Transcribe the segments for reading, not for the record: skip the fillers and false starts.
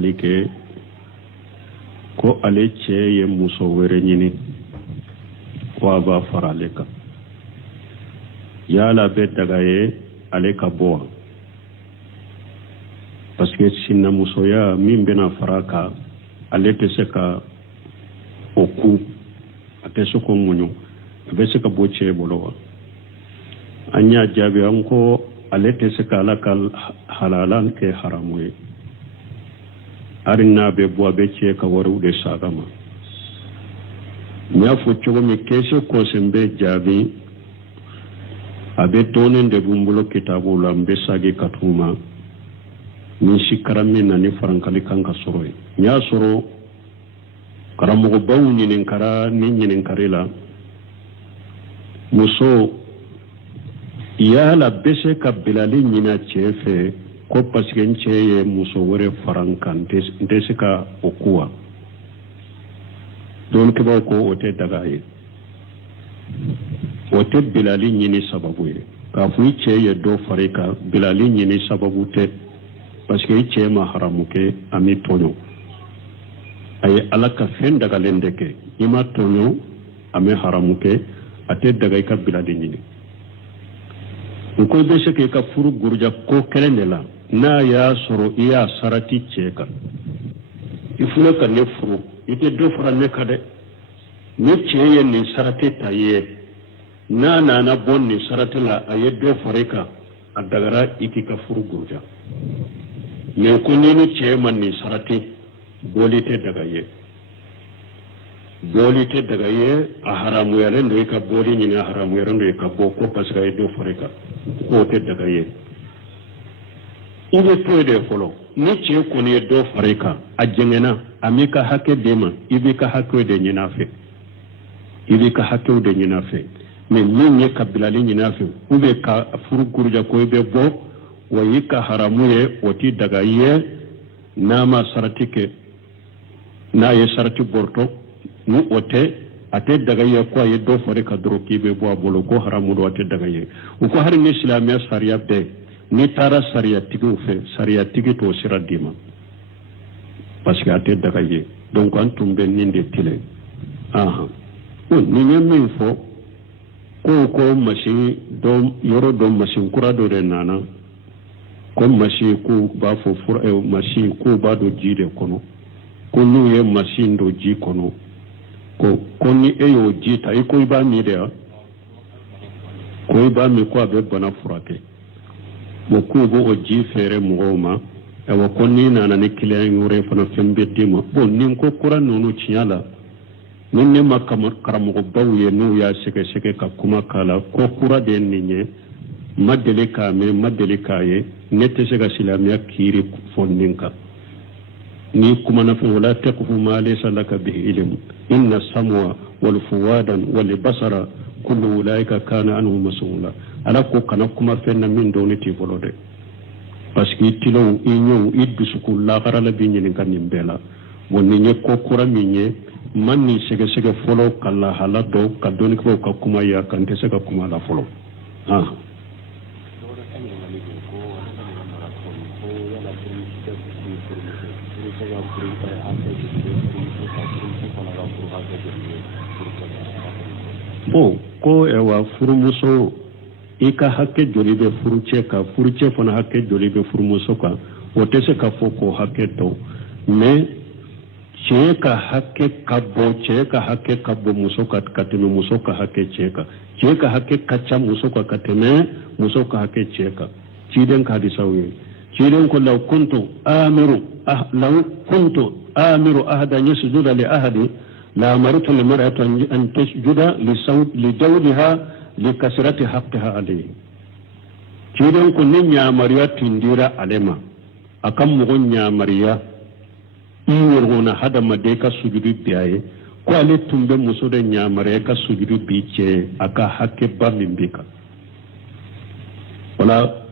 farakali kɛ ko ale cɛ ye muso wɛrɛ ɲini ko a b'a fara ale kan yala bɛ daga ye ale ka bɔ wa parce que sinamusoya min bɛna fara kan ale tɛ se ka o ku a tɛ se k'o muɲu a bɛ se ka bɔ cɛ bolo wa an y'a jaabi an ko ale tɛ se ka ala ka halalan kɛ haramu ye hali n'a bɛ bɔ a bɛ cɛ ka wariw de saga ma n y'a fɔ cogo min kɛse kɔsen bɛ jaabi a bɛ dɔɔnin de bɛ n bolo kitabu la n bɛ sagi ka t'u ma ni si karami na ni farankali kan ka sɔrɔ ye n y'a sɔrɔ karamɔgɔbaw ɲininkara ni ɲininkari la muso yala bɛ se ka bilali ɲina cɛ fɛ ko parce que n cɛ ye muso wɛrɛ fara n kan n tɛ se ka o ku wa dɔɔnikɛbaw ko o tɛ daga ye o tɛ bilali ɲini sababu ye k'a fɔ i cɛ ye dɔ fara i kan bilali ɲini sababu tɛ parce que i cɛ ma haramu kɛ a mi tɔɲɔ a ye ala ka fɛn dagalen de kɛ i ma tɔɲɔ a mi haramu kɛ a tɛ daga i ka bilali ɲini n ko i bɛ se k'i ka furu guruja ko kelen de la n'a y'a sɔrɔ i y'a sarati cɛ kan i filɛ ka ne furu i tɛ dɔ fara ne kan dɛ ni cɛ ye nin sarati ta i ye n'a nana bɔ nin sarati la a ye dɔ fara i kan a dagara i k'i ka furu guruja mais ko ni cɛ ma nin sarati bɔli tɛ daga ye bɔli tɛ daga ye a haramuyalen do i ka bɔli ɲini a haramuyalen do i ka bɔ ko parce que a ye dɔ fara i kan k'o tɛ daga ye i bɛ to de fɔlɔ ni cɛ kɔni ye dɔ fara i kan a jɛngɛnna a m'i ka hakɛ d'e ma i b'i ka hakɛw de ɲini a fɛ i b'i ka hakɛw de ɲini a fɛ mais min ye ka bilali ɲini a fɛ ou bien ka furu guruja ko i bɛ bɔ wa i ka haramu ye o tɛ daga ye n'a ma sarati kɛ n'a ye sarati bɔrɔtɔ ni o tɛ a tɛ daga ye ko a ye dɔ fara i kan dɔrɔn k'i bɛ bɔ a bolo ko haramu don a tɛ daga ye u ko hali ni silamɛya sariya bɛɛ n'i taara sariyatigiw fɛ sariyatigi t'o sira d'i ma parce que a tɛ daga ye donc an tun bɛ nin de tile nin ye min fɔ ko masin dɔ yɔrɔ dɔ masin kura dɔ de nana ko masin k'u b'a fɔ masin k'u b'a don ji de kɔnɔ ko n'u ye masin don ji kɔnɔ ko ni e y'o ji ta i ko i b'a min de wa ko i b'a min ko a bɛ bana furakɛ bon k'u b'o ji feere mɔgɔw ma awa ko n'i nana ni kiliyan wɛrɛ fana fɛn bɛ d'i ma bon nin ko kura ninnu tiɲɛ la ni ne ma karamɔgɔbaw ye n'u y'a sɛgɛsɛgɛ ka kuma k'a la ko kura de ye nin ye ma deli k'a mɛn ma deli k'a ye ne tɛ se ka silamɛya kiiri fɔ nin kan ni kumana fɛn wala taqfu ma laysa laka bihi ilm inna sam'a wal fuwadan wal basara kullu ulaika kana anhu mas'ula ala ko kana kuma fɛn na min dɔn ne t'i fɔlɔ dɛ parce que i tilaw i ɲɛw i dusukun lahara la b'i ɲininka nin bɛɛ la bon nin ye ko kura min ye man nin sɛgɛsɛgɛ fɔlɔ ka lahala dɔn ka dɔnnikɛlaw ka kuma ye a kan tɛ se ka kuma la fɔlɔ ko ewa furumuso i ka hakɛ joli bɛ furucɛ kan furucɛ fana hakɛ joli bɛ furumuso kan o tɛ se ka fɔ k'o hakɛ dɔn mais cɛ ka hakɛ ka bɔ muso kan ka tɛmɛ muso ka hakɛ cɛ kan cɛ ka hakɛ ka ca muso kan ka tɛmɛ muso ka hakɛ cɛ kan ciden ka hadisaw ye ciden ko law kuntu amiru ahadan yasjuda li ahadi la amartu al-mar'ata an tasjuda li zawjiha li kasrati haqqiha alayhi ciden ko ni nyamariya tindira alema akan mugo nyamariya iyorgona hadamade ka sujudu biyaye ko ale tumbe muso de nyamariya ka sujudu bi ce aka hakke ba min bika wala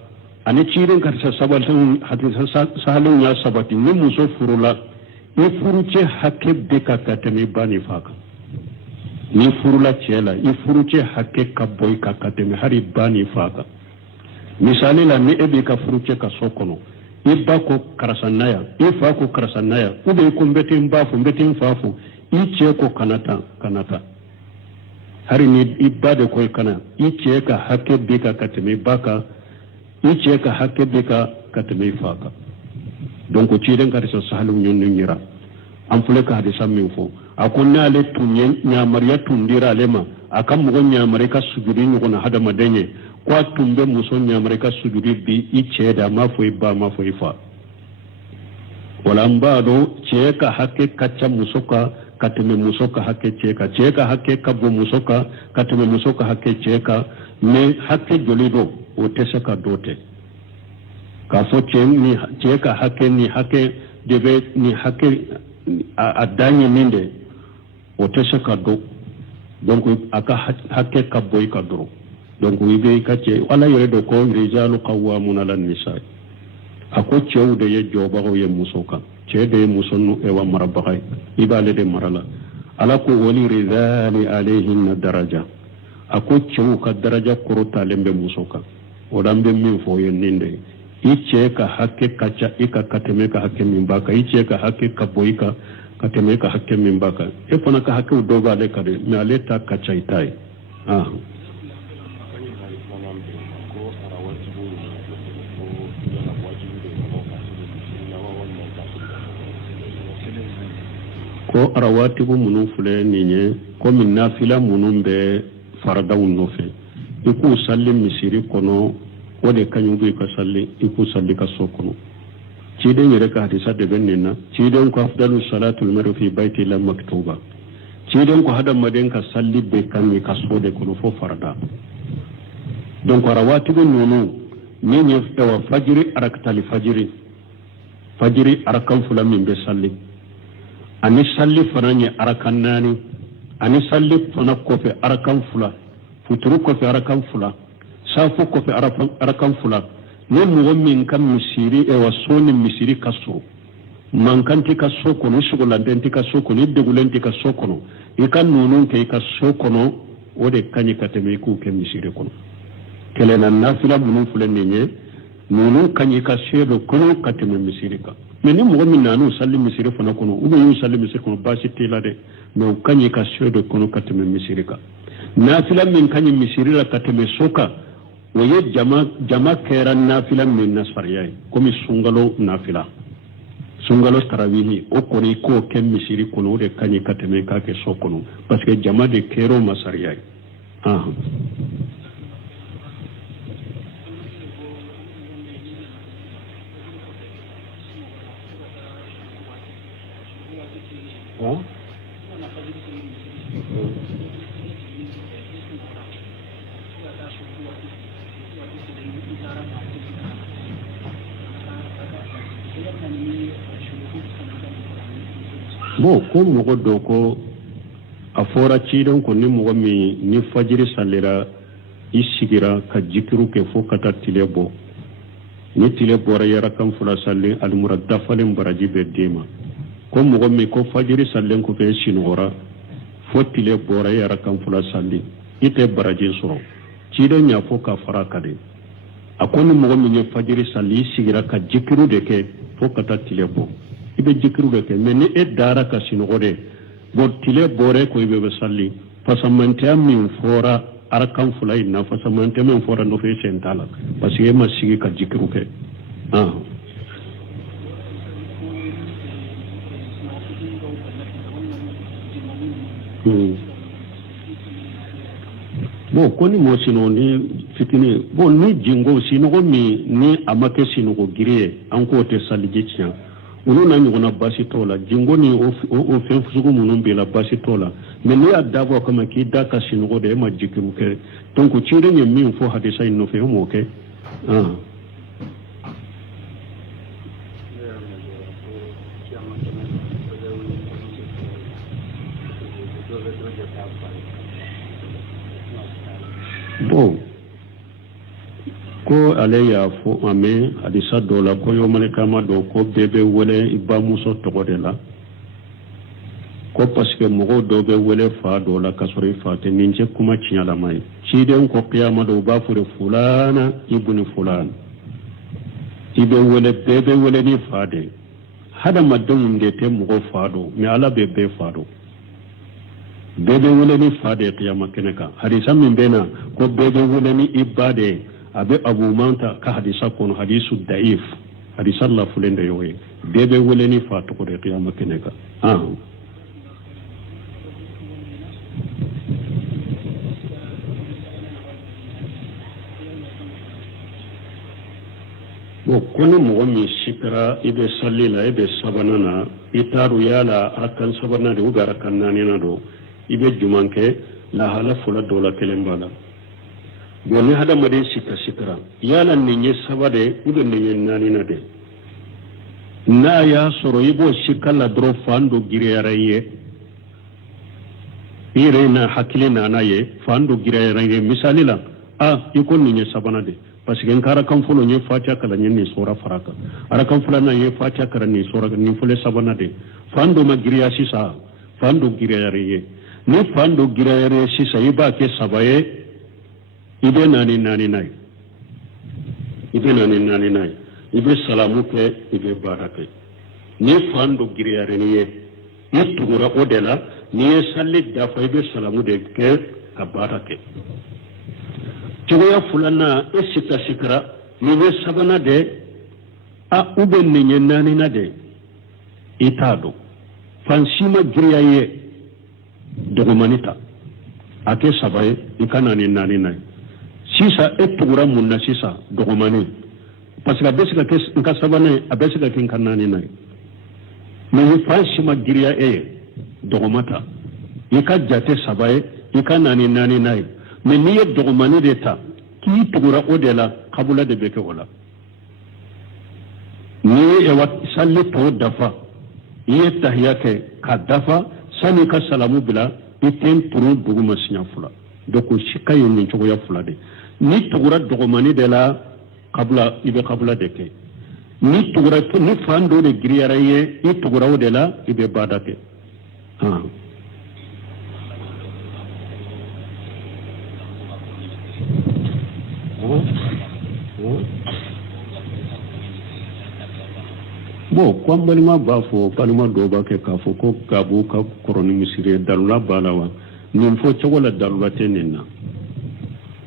ani ciden ka sabaltan hadisa sahalun ya sabati ni muso furula i furuce hakke bika ka temi bani faka ni furula cela i furuce hakke ka boy ka temi hari bani faka misali la ni ebe ka furuce ka sokono iba ko karasanaya ifa ko karasanaya ube ko mbetin ba fu mbetin fafu ice ko kanata hari ni iba de ko kana ice ka hakke be ka kateme baka ice ka hakke be ka kateme faka donc ci den ka so sahalu ñun ñira am fule ka hadisa min fo akonna le tunye nyamariya tundira lema akam mo nyamare ka sujudi ñugo na hada madenye kwa tumbe muso nyamare ka sujudi bi ice da ma fo iba ma fo ifa wala mbado ce ka hakke kacca musoka kateme musoka hakke ce ka hakke kabo musoka kateme musoka hakke ce ka me hakke jolido o tese ka dote ka fo ce ka hakke ni hakke debe ni hakke a danyi minde o tese ka do donc aka hakke kabo ka do donc wibe ka ce wala yore do ko rijalu qawwamuna lan nisa ako cew de ye jobago ye musoka ce de musonnu e wa marabagay ibale de marala ala ko wali rizali alayhin daraja ako cew ka daraja korota lembe musoka o dambe min fo ye ninde ice ka hakke kacha ika kateme ka hakke min baka ice ka hakke ka boyika kateme ka hakke min baka e fona ka hakke doga le kade mi aleta kacha itai ko arawatibu munun fule ninye ko min nafila munun be faradaw nofe iku salli misiri kono wode kanyugo ka salli iku salli ka sokono ciden yere ka hadisa de benna ciden ko afdalu salatul mar'i fi baiti la maktuba ciden ko hada maden ka salli be kanni ka sode kono fo farada donc arawatibu nunu ninye wa fajiri araktali fajiri arakan fula min be salli ani salli fana nye arakan nani ani salli fana kofe arakan fula futuru kofe arakan fula safu kofe arakan fula ne mɔgɔ min ka misiri wa soni misiri ka so mankan ti ka so kono sugulanten ti ka so kono degulen ti ka so kono i ka nunun ke i ka so kono o de kaɲi ka tɛmɛ i k'u kɛ misiri kono kɛlɛ na nafila minnu filɛ nin ye nunun kaɲi ka se do kono ka tɛmɛ misiri kan mais ni mɔgɔ min nanu salli misiri fana kono ou bien y'u salli misiri kono baasi t'i la dɛ mais u kaɲi ka se do kono ka tɛmɛ misiri kan nafila min kaɲi misiri la ka tɛmɛ so kan o ye jama kɛra nafila min na sariya ye komi sunkalo nafila sunkalo tarawihi o kɔni k'o kɛ misiri kɔnɔ o de kaɲi ka tɛmɛ k'a kɛ so kɔnɔ parce que jama de kɛra o ma sariya ye bon ko mɔgɔ dɔ ko a fɔra ciden ko ni mɔgɔ min ni fajiri salira i sigira ka jikiru kɛ fo ka taa tile bɔ ni tile bɔra yara kan fula sallen alimura dafalen baraji bɛ den ma ko mɔgɔ min ko fajiri sallen kɔfɛ sinɔgɔra fo tile bɔra yara kan fula sallen i tɛ baraji sɔrɔ ciden y'a fɔ ka fara ka de a ko ni mɔgɔ min ye fajiri salli i sigira ka jikiru de kɛ fo ka taa tile bɔ i bɛ jikiru de kɛ mais ni e dara ka sinɔgɔ de bon tile bɔra ko i bɛ salli fasamantɛya min fɔra arakan fula in na fasamantɛya min fɔra nɔfɛ sen t'a la parce que e ma sigi ka jikiru kɛ bon ko ni mɔgɔ sinɔgɔ ni fitini bon ni jingo sinɔgɔ min ni a ma kɛ sinɔgɔ giri ye an k'o tɛ saliji tiɲɛ olu na ɲɔgɔnna baasi t'o la jingo ni o fɛn sugu minnu b'i la baasi t'o la mais n'i y'a dabɔ kama k'i da ka sinɔgɔ de e ma jikiru kɛ donc ciden ye min fɔ hadisa in nɔfɛ e m'o kɛ bon ko ale y'a fɔ a mɛn hadisa dɔ la ko yɔrɔmalikama dɔ ko bɛɛ bɛ wele i bamuso tɔgɔ de la ko parce que mɔgɔw dɔw bɛ wele fa dɔ la k'a sɔrɔ i fa tɛ nin tɛ kuma tiɲɛlama ye ciden ko kiyama dɔ u b'a fɔ de fulana ibuni fulana ibe wele bebe wele ni fade hada madon de te mugo fado mi ala bebe fado bebe wele ni fade qiyama keneka hadisa min bena ko bebe wele ni ibade abe abu manta ka hadisa kono hadisu daif hadisa Allah fulende yoye bebe wele ni fatu ko de qiyama keneka kuni mɔgɔ min sikira i bɛ salli la i bɛ sabanan na i t'a dɔn yala arakan sabanan de ubiyɛn arakan naaninan don i bɛ juman kɛ lahala fɔlɔ dɔw la kelen b'a la bon ni hadamaden sikira yala nin ye saba de ubiyɛn nin ye naaninan de n'a y'a sɔrɔ i b'o sika la dɔrɔn fan dɔ giriyara i ye i yɛrɛ na hakili nana ye fan dɔ giriyara i ye misali la i ko nin ye sabanan de parce que nkara kan folo nye fatiha kala nye ni sura faraka ara kan fula na nye fatiha kala ni sura ni fole sabana de fando ma giriya sisa fando giriya ye ni fando giriya ye sisa iba ke sabaye ibe nani nai ibe salamu ke ibe barake ni fando giriya ye ni tugura odela ni salli dafa ibe salamu de ke ka barake cogoya fulana e sika sikira ni be sabana de ube ni nye naanina de i t'a dɔn fansima giriya ye dɔgɔmani ta a kɛ saba ye i ka na ni naanina ye sisan e tugura mun na sisan dɔgɔmani parce que a bɛ se ka kɛ n ka sabanan ye a bɛ se ka kɛ n ka naanina ye mais ni fansima giriya e ye dɔgɔma ta i ka jate saba ye i ka na ni naanina ye mais n'i ye dɔgɔmani de ta k'i tugura o de la kabula de bɛ kɛ o la n'i ye salli tɔ dafa i ye tahiya kɛ ka dafa sani ka salamu bila i tɛ turu duguma siɲɛ fila donc sika ye nin cogoya fila de n'i tugura dɔgɔmani de la kabula i bɛ kabula de kɛ n'i tugura ni fan dɔ de giriyara i ye i tugura o de la i bɛ baada kɛ bon ko an balima b'a fɔ balima dɔw b'a kɛ k'a fɔ ko gabu ka kɔrɔ ni misiri ye dalula b'a la wa nin fɔ cogo la dalula tɛ nin na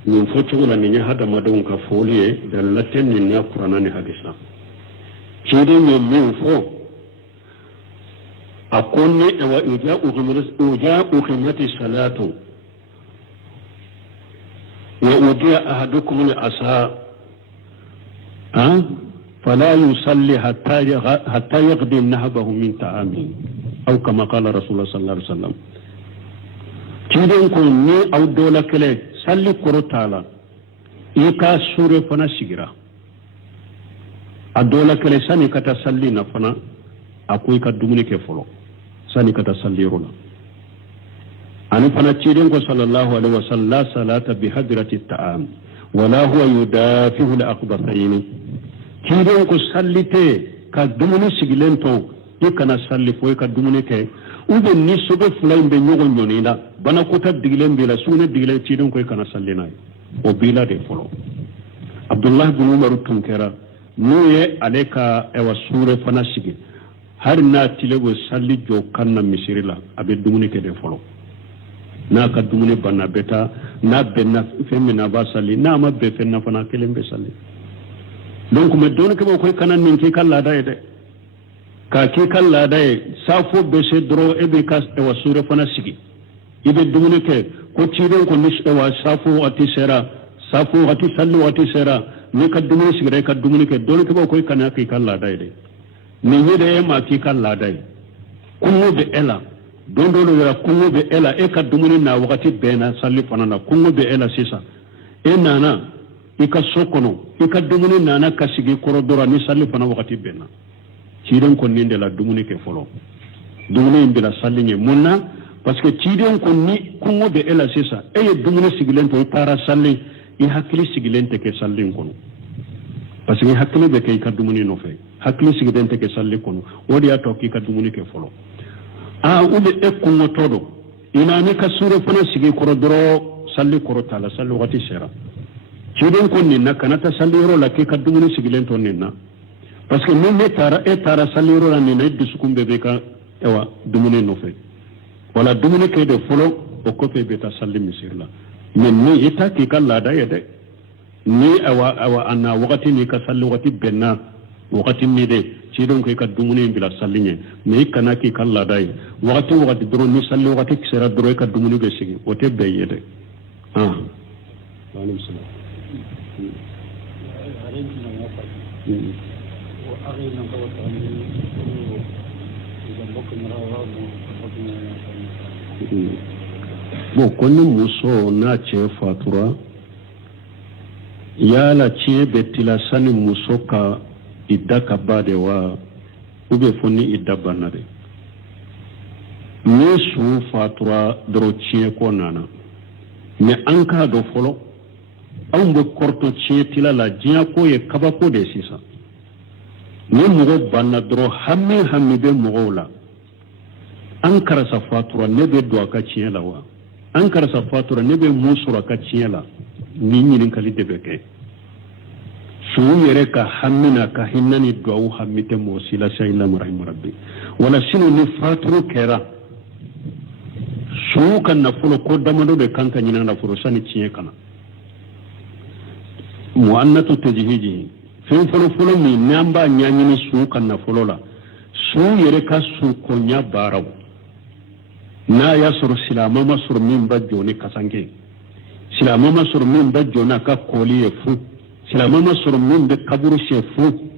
nin fɔ cogo la nin ye hadamadenw ka fɔli ye dalula tɛ nin na kuranna ni hadisa ciden ye min fɔ a ko ni uja uqimati salatu wa udiya ahadukum al-asa فلا يصلي حتى يقضي نهبه من طعامه أو كما قال رسول الله صلى الله عليه وسلم كيدن كون ني أو دولة كله صلي كرو تعالى إيكا سورة فنا سيغرا الدولة كله ساني كتا صلي نفنا أكوي كدومني كفلو ساني كتا صلي رولا أنا فنا كيدن صلى الله عليه وسلم لا صلاة بحضرة الطعام ولا هو يدافع الأقبطين kiiden ko sallite ka dumuni sigilen to i kana salli fo i ka dumuni kɛ ube ni sobe fila in bɛ ɲɔgɔn ɲɔni la banakota digilen b'i la sugunɛ digilen ciiden ko i kana salli n'a ye o b'i la de fɔlɔ abdullahi bin umaru tun kɛra n'o ye ale ka suure fana sigi hari n'a tile bɛ salli jɔ kan na misiri la a bɛ dumuni kɛ de fɔlɔ n'a ka dumuni banna bɛ taa n'a bɛnna fɛn min na a b'a salli n'a ma bɛn fɛn na fana kelen bɛ salli donc me don ke ko kana nin ki kala da ide ka ki kala da safo be se dro e be kas e wasure fana sigi ibe dumune ke ko ciden ko nis e wa safo ati sera safo ati sallu ati sera ni ka dumune sigi ka dumune ke don ke ko kana ki kala da ide ni ni de ma ki kala da kungo be ela don do lo kungo be ela e ka dumune na wakati bena salli fana na kungo be ela sisa e nana ika sokono ika dumuni nana kasigi korodora ni salli fana wakati benna ciden ko ninde la dumuni ke folo dumuni bila salli nye munna parce que ciden ko ni kungo be ela sisa e ye dumuni sigilen to para salli i hakili sigilen te ke salli kono parce que hakili be ke ika dumuni no fe hakili sigilen te ke salli kono odi ya to ki ka dumuni ke folo ube e kungo todo ina ni ka sure fana sigi korodoro salli korotala salli wakati sera ciden ko ninna kanata salli yoro la ke ka dumuni sigilen to ninna parce que min etara saliro la ni na dusukun bebe ka ewa dumune no fe wala dumune ke de folo o ko fe beta salli misir la mais ni ita ki kala da yede ni awa anna wakati ni ka salli wakati benna wakati ni de ci don kai ka dumune bila sallinye mais kana ki kala da ye wakati dro ni salli wakati kisera dro ka dumune be sigi o te be yede alayhi salam bon konni muso na ce fatura yala ce betila sani muso ka idda ka bade wa ube fonni idda banade ne su fatura doro ce ko nana me an ka do folo an be korto ce tila la jiya ko ye kaba ko de sisa ni mogo banna doro hammi be mogo la an karasa fatura ne be do aka ce la wa an karasa fatura ne be musura ka ce la ni nyinin kali de beke su yere ka hammina ka hinnani do hammite mo sila sayla marahim rabbi wala sinu ni faturu kera su kan na fulo ko damado be kanka nyina na furo sani ciye kana muannatu tajhiji fin fulo mi namba nyanyini su kan na fulo la su yere ka su ko nya baraw na ya sur silama masur min bajjo ne kasange silama masur min bajjo na ka koli e fu silama masur min be kaburu she fu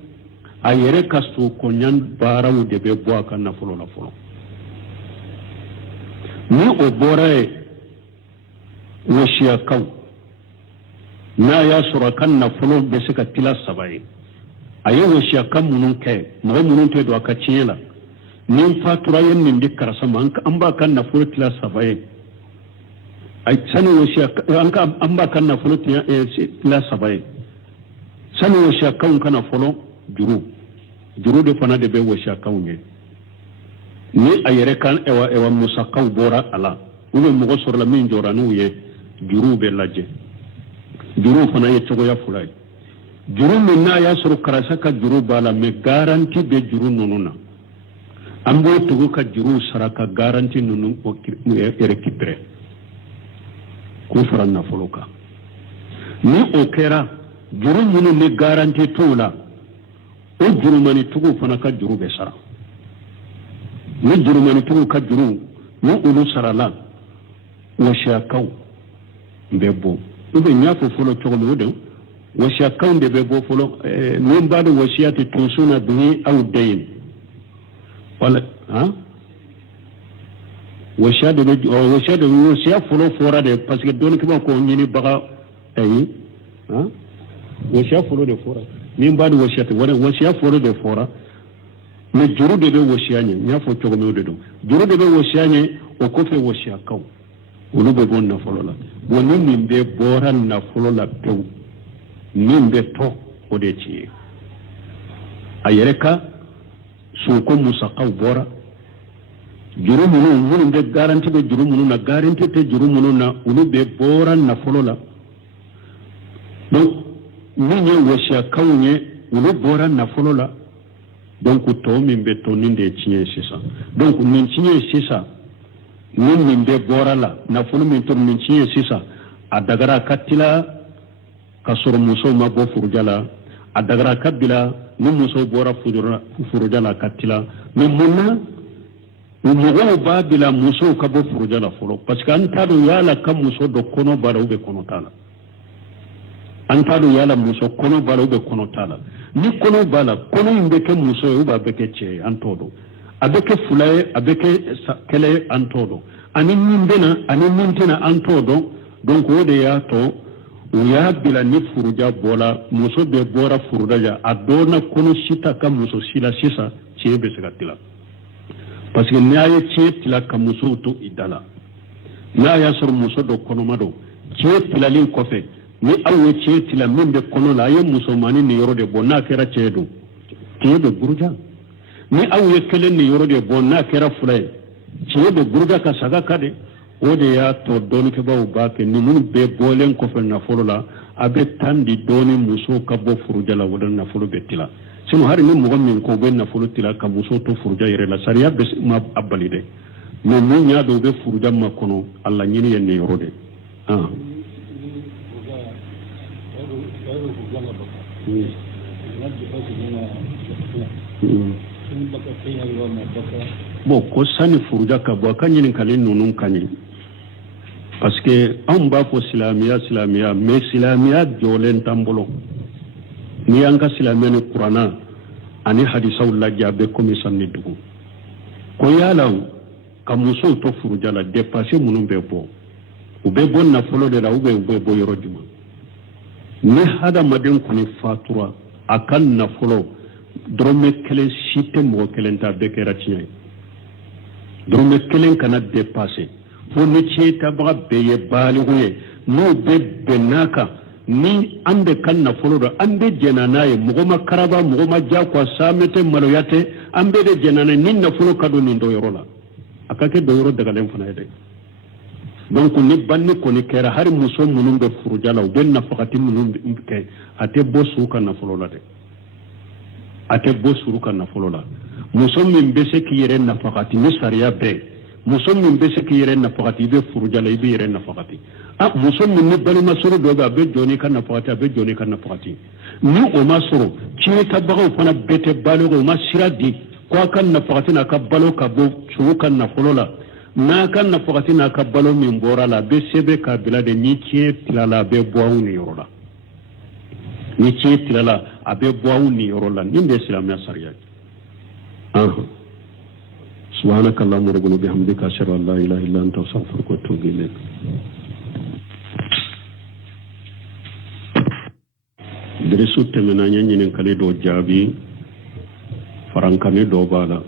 a yere ka su ko nyan baraw de be bo kan na fulo la fulo ni o borae washiya kaw na ya sura kan na fulo be suka tila sabai ayi washiya kan munun kai mo munun te do aka ciyela nin fatura yen nin dikkar sama an ba kan na fulo tila sabai ai sani washiya an ba kan na fulo tila sabai sani washiya kan kana fulo juru de fana de be washiya kan ne ni ayere kan ewa musa kaw bora ala ube mogo sorla min joranu ye juru be laje juru fana ye togo ya fulay juru min na ya soro karasa ka juru bala me garanti be juru nununa ambo togo ka juru saraka garanti nunu o récupérer ko fara na foloka ni o kera juru nunu me garanti tola o juru mani togo fana ka juru be sara ni jurumani tugu ka juru ni ulu sarala washiya kaw bebo ube nyafo folo togo mi ude washiya kaw de bebo folo min bada wasiyati tusuna bihi aw dayn wala washiya folo fora de parce que don kiba ko nyini baga ayi washiya folo de fora min bada wasiyati wala washiya folo de fora mais juru de be wasiyanye nya fo togo me do juru de be wasiyanye o ko fe wasiya kaw wolu be bon na folo la woni min be boran na folo la pew min be to o de ci ayereka su ko musa kaw bora juru munu be garanti be juru munu na garanti te juru munu na wolu be boran na folo la donc ni nye wasiya kaw nye wolu boran na folo la donc to min be to ninde ciye sisa donc min ciye sisa min be borala na fulu min to min ciye sisa adagara katila kasoro muso ma bo furujala adagara kabila min muso bora furujala katila min munna mugo ba bila muso ka bo furujala folo parce que antado yala kam muso do kono bara ube kono tala antado yala muso kono bara ube kono tala ni kono bala kono imbe ke muso uba beke che antodo abeke fulaye abeke kele antodo ani nintena antodo donc wode ya to ya bila ni furuja bola muso be bora furuja adona kono sita ka muso sila sisa chebe segatila parce que naaye chetila ka muso to idala na ya sor muso do kono mado chetila lin kofe ni awe chetila minde kono la ye musomani ni yoro de bonna kera chedo chedo burja ni awe kele ni yoro de bonna kera fulay chedo burja ka saga kade ode ya to doni ke bawo bake ni mun be bolen ko fe na folo la abe tandi doni muso ka bo furujala wodan na folo betila sino hari ni mɔgɔ min ko bɛ nafolo tila ka muso to furuja yɛrɛ la sariya bɛ ma a bali dɛ mais mun y'a dɔn u bɛ furuja ma kɔnɔ a laɲini ye nin yɔrɔ de bon ko sani furuja ka bɔ a ka ɲininkali ninnu ka ɲi parce que anw b'a fɔ silamɛya mais silamɛya jɔlen t'an bolo ni y'an ka silamɛya ni kuranna ani hadisaw lajɛ a bɛ komi sanni dugu ko yala ka musow to furuja la dépassé minnu bɛ bɔ u bɛ bɔ nafolo de la ou bien u bɛ bɔ yɔrɔ jumɛn ni hadamaden kɔni fatura a ka nafolo dɔrɔmɛ kelen si tɛ mɔgɔ kelen ta bɛɛ kɛra tiɲɛ ye dɔrɔmɛ kelen kana dépassé fo ni tiɲɛ tabaga bɛɛ ye baaligu ye n'o bɛ bɛn n'a kan ni an bɛ ka nafolo dɔ an bɛ jɛna n'a ye mɔgɔ ma karaba mɔgɔ ma diyagoya saamɛ tɛ maloya tɛ an bɛɛ de jɛna n'a ye ni nafolo ka don nin dɔ yɔrɔ la a ka kɛ dɔ yɔrɔ dagalen fana ye dɛ donc ni banni kɔni kɛra hari muso minnu bɛ furuja la u bɛ nafagati minnu kɛ a tɛ bɔ su ka nafolo la dɛ a tɛ bɔ suru ka nafolo la muso min bɛ se k'i yɛrɛ nafagati ni sariya bɛɛ muso min bɛ se k'i yɛrɛ nafagati i bɛ furuja la i bɛ yɛrɛ nafagati muso min ni balima sɔrɔ dɔ bɛ a bɛ jɔ n'i ka nafagati a bɛ jɔ n'i ka nafagati ni o ma sɔrɔ tiɲɛtabagaw fana bɛɛ tɛ balo o ma sira di ko a ka nafagati n'a ka balo ka bɔ suru ka nafolo la n'a ka nafagati n'a ka balo min bɔra la a bɛ sɛbɛn k'a bila de ni tiɲɛ tilala a bɛ bɔ anw ni yɔrɔ la ni tiɲɛ tilala a bɛ bɔ anw ni yɔrɔ la nin de ye silamɛya sariya ye سبحانك اللهم ربنا بحمدك أشهد أن لا إله إلا أنت أستغفرك وأتوب إليك Dirisu temenanya nyinin kali do jabi farankani do bala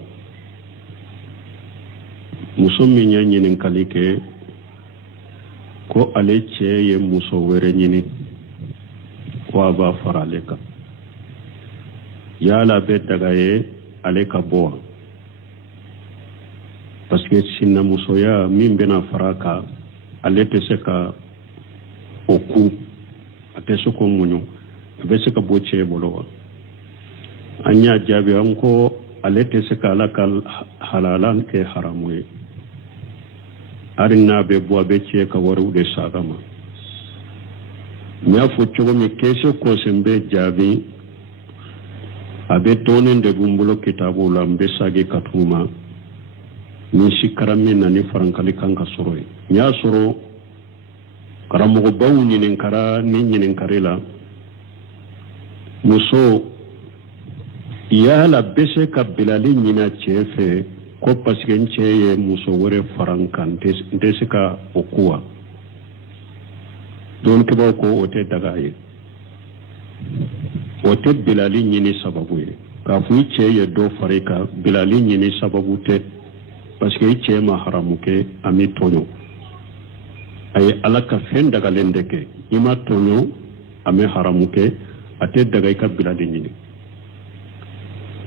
muso min ya nyinin kali ke ko ale cɛ ye muso wɛrɛ ɲini ko a b'a fara ale kan yala bɛ daga ye ale ka bɔ parce que sinamusoya min bɛna fara kan ale tɛ se ka o ku a tɛ se k'o muɲu a bɛ se ka bɔ cɛ bolo wa an y'a jaabi an ko ale tɛ se ka ala ka halala kɛ haramu ye hali n'a bɛ bɔ a bɛ cɛ ka wariw de saga ma n y'a fɔ cogo min kɛse kɔsen bɛ jaabi a bɛ dɔɔnin de bɛ n bolo kitabu la n bɛ sagi ka t'u ma ni sikara min na ni farankali kan ka sɔrɔ ye n y'a sɔrɔ karamɔgɔbaw ɲininkara ni ɲininkari la muso yala bɛ se ka bilali ɲina cɛ fɛ ko parce que n cɛ ye muso wɛrɛ fara n kan n tɛ se ka o ku wa dɔɔnikɛbaw ko o tɛ daga ye o tɛ bilali ɲini sababu ye k'a fɔ i cɛ ye dɔ fara i kan bilali ɲini sababu tɛ parce que i cɛ ma haramu kɛ a mi tɔɲɔ a ye ala ka fɛn dagalen de kɛ i ma tɔɲɔ a mi haramu kɛ a tɛ daga i ka bilali ɲini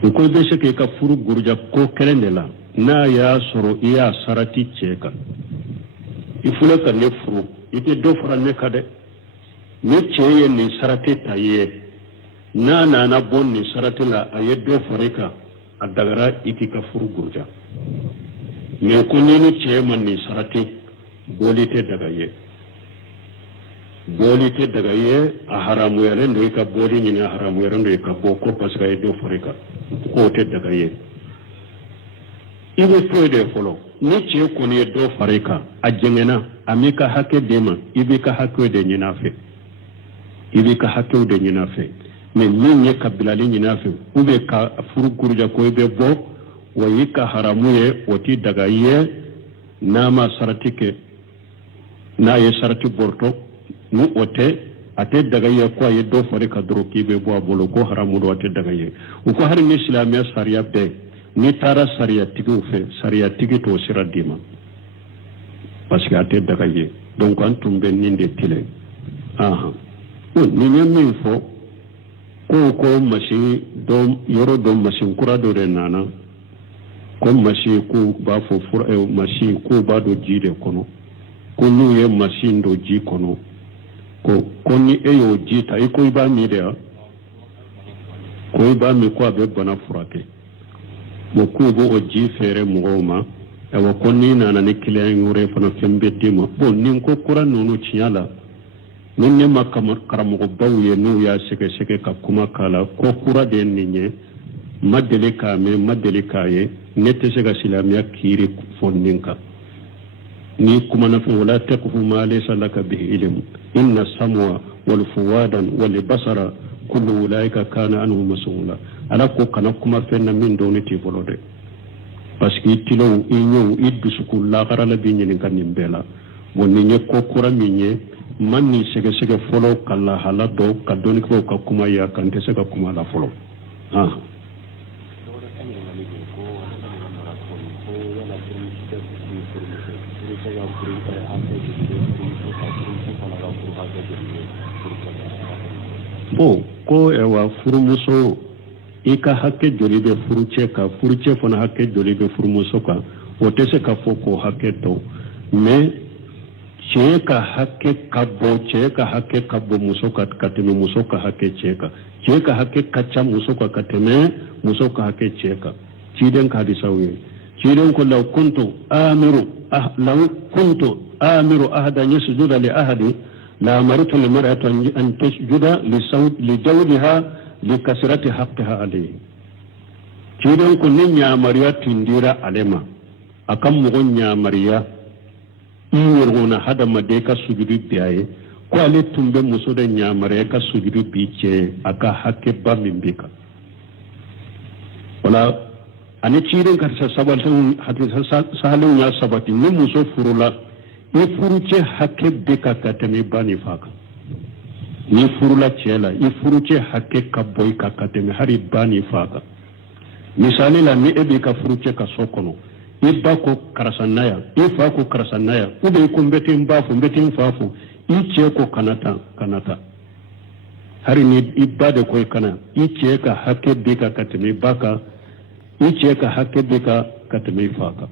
u ko i bɛ se k'i ka furu guruja ko kelen de la n'a y'a sɔrɔ i y'a sarati cɛ kan i filɛ ka ne furu i tɛ dɔ fara ne kan dɛ ne cɛ ye nin sarati ta i ye n'a nana bɔ nin sarati la a ye dɔ fara i kan a dagara i k'i ka furu guruja mais ko ni cɛ ma nin sarati bɔli tɛ daga ye bɔli tɛ daga ye a haramuyalen do i ka bɔli ɲini a haramuyalen do i ka bɔ ko parce que a ye dɔ fara i kan k'o tɛ daga ye i bɛ foyi de fɔlɔ ni cɛ kɔni ye dɔ fara i kan a jɛngɛnna a m'i ka hakɛ d'e ma i b'i ka hakɛw de ɲini a fɛ i b'i ka hakɛw de ɲini a fɛ mais min ye ka bilali ɲini a fɛ ou bien ka furu guruja ko i bɛ bɔ wa i ka haramu ye o ti daga i ye n'a ma sarati kɛ n'a ye sarati bɔrɔtɔ ni o tɛ a tɛ daga i ye ko a ye dɔ fara i kan dɔrɔn k'i bɛ bɔ a bolo ko haramu don a tɛ daga i ye u ko hali ni silamɛya sariya bɛɛ n'i taara sariyatigiw fɛ sariyatigi t'o sira d'i ma parce que a tɛ daga i ye donc an tun bɛ nin de tilen nin ye min fɔ ko machine dɔ yɔrɔ dɔ machine kura dɔ de nana ko machine ko b'a fɔ machine ko b'a don ji de kɔnɔ ko n'u ye machine don ji kɔnɔ ko ni e y'o ji ta i ko i b'a min de wa ko ba mi ko be bana furake mo ko bo o ji fere mo ma e wa ko ni nana ni kilen ngure fana fembe dima bon nin ko kura nunu ciyala nin ne makamar karamo bawye nu ya seke seke ka kuma kala ko kura de ninye madele ka me madele ka ye nette sega silamiya kiri fonninka ni kuma na fa wala taqfu ma laysa laka bihi ilm inna samwa wal fuwadan wal basara kullu ulaika kana anhu mas'ula ala ko kana kuma fenna min doni ti bolode parce que tilo inyo iddu sukulla garala bi nyin kan nimbela wonni nye ko kura minye manni sege sege folo kala halado kadoni ko ka kuma ya kan te sega kuma la folo ko ewa furumuso ika hake joli be furuche fona hake joli be furumuso ka otese ka foko hake to me cheka hake kabo muso ka kateme muso ka hake cheka hake kacha muso ka kateme muso ka hake cheka chiden ka disawi chiden ko law kuntu amiru ahadan yasjuda li ahadi لا أمرت المرأة أن تسجد لزوجها لكثرة حقها عليه. كيرون كل نعمريا تنديرا عليما. أكم مغن نعمريا يورغون هذا مديكا سجود بياي. كوالي تنبه مسودة نعمريا كسجود بيجي أكا حكبا من بيكا. ولا أني كيرون كرسا سبالتون حتى سهلون يا سباتي نمسو فرولا. ni furuce hake beka kateme bani faka ni furula cela i furuce hake kaboy ka kateme hari bani faka misali la ni ebe ka furuce ka sokono i ba ko karasanaya i fa ko karasanaya ube ko mbete mbafu mbete mfafu i ce ko kanata hari ni ibade ko kana i ce ka hake beka kateme baka i ce ka hake beka kateme faka